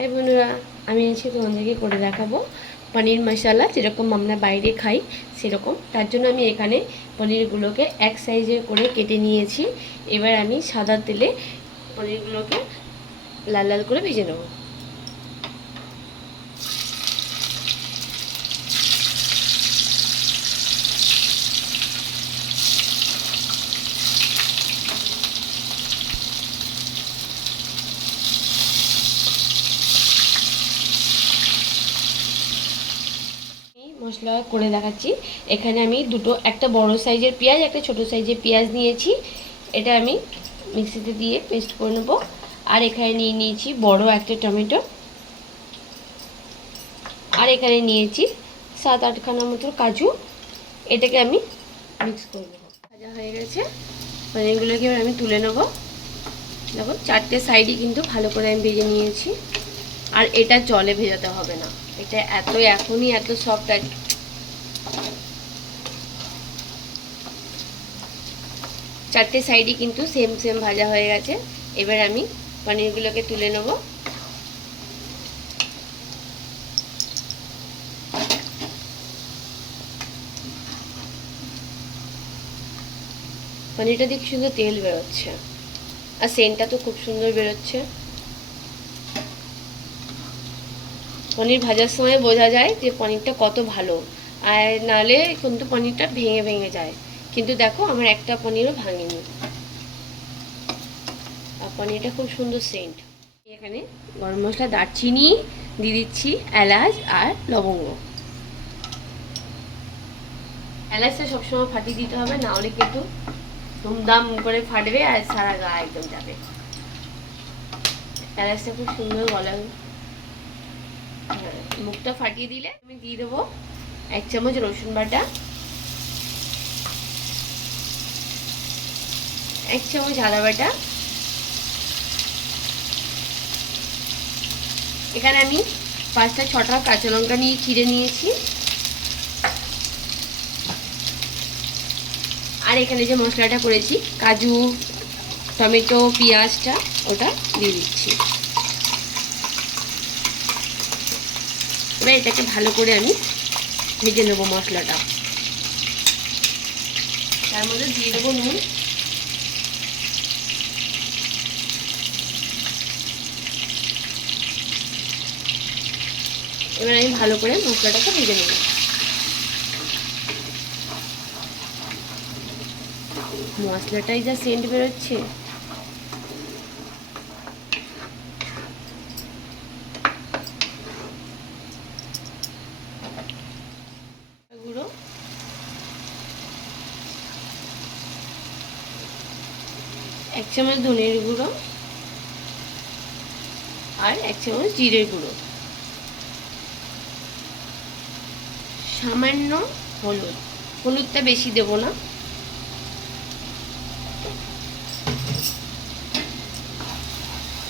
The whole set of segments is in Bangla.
হাই বন্ধুরা, আমি আজকে তোমাদেরকে করে দেখাবো পনির মশলা, যেরকম আমরা বাইরে খাই সেরকম। তার জন্য আমি এখানে পনিরগুলোকে এক সাইজের করে কেটে নিয়েছি। এবার আমি সাদা তেলে পনিরগুলোকে লাল লাল করে ভেজে নেব। মশলা করে দেখাচ্ছি। এখানে আমি একটা বড় সাইজের পেঁয়াজ, একটা ছোট সাইজের পেঁয়াজ নিয়েছি। এটা আমি মিক্সিতে দিয়ে পেস্ট করে নেব। আর এখানে নিয়ে নিয়েছি বড় একটা টমেটো। আর এখানে নিয়েছি 7-8খানার মতো কাজু। এটাকে আমি মিক্স করে নেব। ভাজা হয়ে গেছে, পনিরগুলোকে এবার আমি তুলে নেব। দেখো, চারটে সাইডই কিন্তু ভালো করে আমি ভেজে নিয়েছি। আর এটা জলে ভেজাতে হবে না, এটা এখনই এত সফট আছে। চারটে সাইডই কিন্তু সেম সেম ভাজা হয়ে গেছে। এবার আমি পনিরগুলোকে তুলে নেব। পনিরটা দিয়ে কি সুন্দর তেল বেরোচ্ছে, আর সেন্টটা তো খুব সুন্দর বেরোচ্ছে। পনির ভাজার সময় বোঝা যায় যে পনিরটা কত ভালো, আর নালে কিন্তু পনিরটা ভেঙে ভেঙে যায়। কিন্তু দেখো, আমার একটা পনিরও ভাঙেনি, আর পনিরটা খুব সুন্দর সেন্ট। এখানে গরম মশলা, দারচিনি দিয়ে দিচ্ছি, এলাচ আর লবঙ্গ। এলাচটা সবসময় ফাটিয়ে দিতে হবে, না হলে কিন্তু ধুমধাম করে ফাটবে আর সারা গা একদম যাবে। এলাচটা খুব সুন্দর গলা, মুখটা ফাটিয়ে দিলে আমি দিয়ে দেবো 1 চামচ রসুন বাটা, 1 চামচ আদা বাটা। এখানে আমি 5-6টা কাঁচা লঙ্কা নিয়ে চিড়ে নিয়েছি। আর এখানে যে মশলাটা করেছি, কাজু, টমেটো, পেঁয়াজটা, ওটা দিয়ে দিচ্ছি। এবার এটাকে ভালো করে আমি ভেজে নেবো মশলাটা। তার মধ্যে দিয়ে দেবো নুন। এবার আমি ভালো করে মশলাটাকে ভেজে নেব। মশলাটাই যা সেন্ট বেরোচ্ছে, গুঁড়ো, 1 চামচ ধনের গুঁড়ো, আর 1 চামচ জিরের গুঁড়ো, সামান্য হলুদ। হলুদটা বেশি দেব না।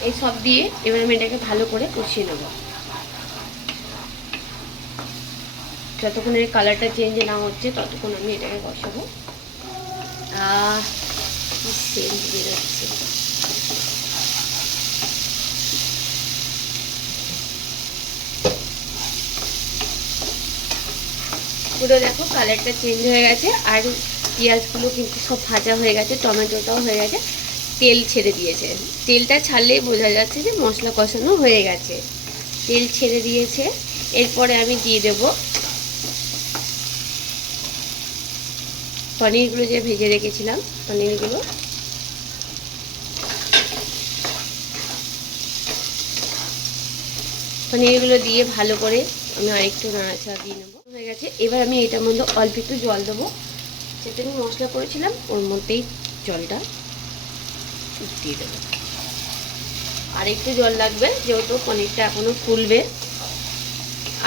এই সব দিয়ে এবার আমি এটাকে ভালো করে কষিয়ে নেব। যতক্ষণ এর কালারটা চেঞ্জ না হচ্ছে ততক্ষণ আমি এটাকে কষাবো। সেন্ট বেরোচ্ছে। পুরো দেখো, কালারটা চেঞ্জ হয়ে গেছে, আর পেঁয়াজগুলো কিন্তু সব ভাজা হয়ে গেছে, টমেটোটাও হয়ে গেছে, তেল ছেড়ে দিয়েছে। তেলটা ছাড়লেই বোঝা যাচ্ছে যে মশলা কষানো হয়ে গেছে। তেল ছেড়ে দিয়েছে। এরপরে আমি দিয়ে দেবো পনিরগুলো, যে ভেজে রেখেছিলাম পনিরগুলো। পনিরগুলো দিয়ে ভালো করে আমি আরেকটু নাড়াচাড়া দিয়ে নেবো। হয়ে গেছে। এবার আমি এটার মধ্যে অল্প একটু জল দেবো। যেটা আমি মশলা করেছিলাম ওর মধ্যেই জলটা দিয়ে দেবো। আর একটু জল লাগবে, যেহেতু পনিরটা এখনও ফুলবে।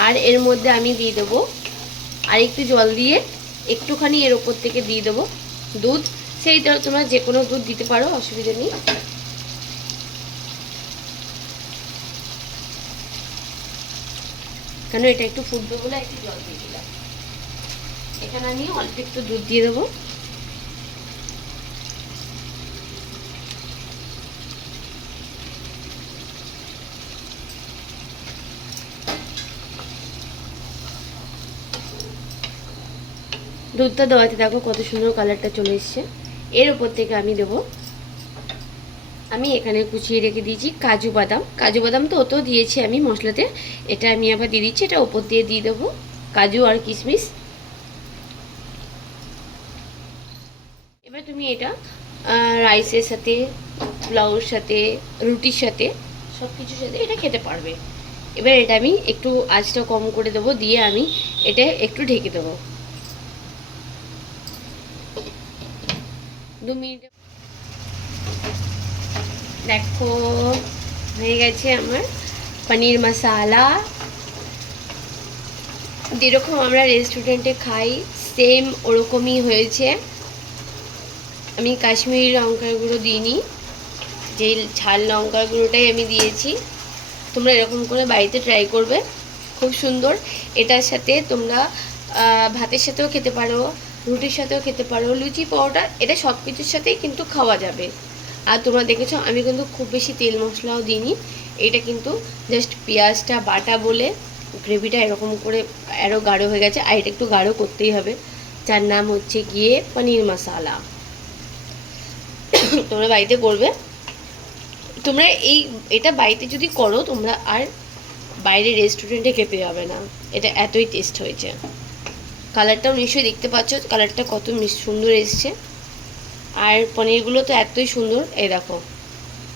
আর এর মধ্যে আমি দিয়ে দেবো আর একটু জল দিয়ে একটুখানি এর ওপর থেকে দিয়ে দেবো দুধ। সেইটা তোমরা যে কোনো দুধ দিতে পারো, অসুবিধা নেই। কেন এটা একটু ফুটবে বলে একটু জল দিয়ে দিলাম। এখানে আমি অল্প একটু দুধ দিয়ে দেবো। দুধটা দেওয়াতে দেখো কত সুন্দর কালারটা চলে এসছে। এর উপর থেকে আমি দেবো, আমি এখানে কুচিয়ে রেখে দিয়েছি কাজু বাদাম। কাজু বাদাম তো ওতেও দিয়েছি আমি মশলাতে, এটা আমি আবার দিয়ে দিচ্ছি, এটা ওপর দিয়ে দিয়ে দেবো কাজু আর কিশমিশ। এবার তুমি এটা রাইসের সাথে, পোলাওর সাথে, রুটির সাথে, সব কিছুর সাথে এটা খেতে পারবে। এবার এটা আমি একটু আঁচটা কম করে দেবো, দিয়ে আমি এটা একটু ঢেকে দেবো 2 মিনিট। দেখো হয়ে গেছে আমার পনির মশালা। যেরকম আমরা রেস্টুরেন্টে খাই সেম ওরকমই হয়েছে। আমি কাশ্মীরি লঙ্কার গুঁড়ো দিইনি, যে ঝাল লঙ্কার গুঁড়োটাই আমি দিয়েছি। তোমরা এরকম করে বাড়িতে ট্রাই করবে, খুব সুন্দর। এটার সাথে তোমরা ভাতের সাথেও খেতে পারো, রুটির সাথেও খেতে পারো, লুচি পরোটা, এটা সব কিছুর সাথেই কিন্তু খাওয়া যাবে। আর তোমরা দেখেছো আমি কিন্তু খুব বেশি তেল মশলাও দিইনি, এটা কিন্তু জাস্ট পেঁয়াজটা বাটা বলে গ্রেভিটা এরকম করে আরও গাঢ় হয়ে গেছে। আর এটা একটু গাঢ় করতেই হবে, যার নাম হচ্ছে গিয়ে পনির মশালা। তোমরা বাড়িতে করবে, তোমরা এটা বাড়িতে যদি করো তোমরা আর বাইরে রেস্টুরেন্টে খেতে যাবে না, এটা এতই টেস্ট হয়েছে। কালারটাও নিশ্চয়ই দেখতে পাচ্ছ, কালারটা কত সুন্দর এসছে। আর পনিরগুলো তো এতই সুন্দর, এই দেখো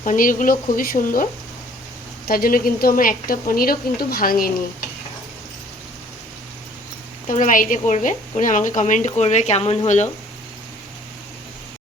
পনিরগুলো খুবই সুন্দর, তার জন্য কিন্তু আমার একটা পনিরও কিন্তু ভাঙেনি। তোমরা বাড়িতে করবে, করে আমাকে কমেন্ট করবে কেমন হলো।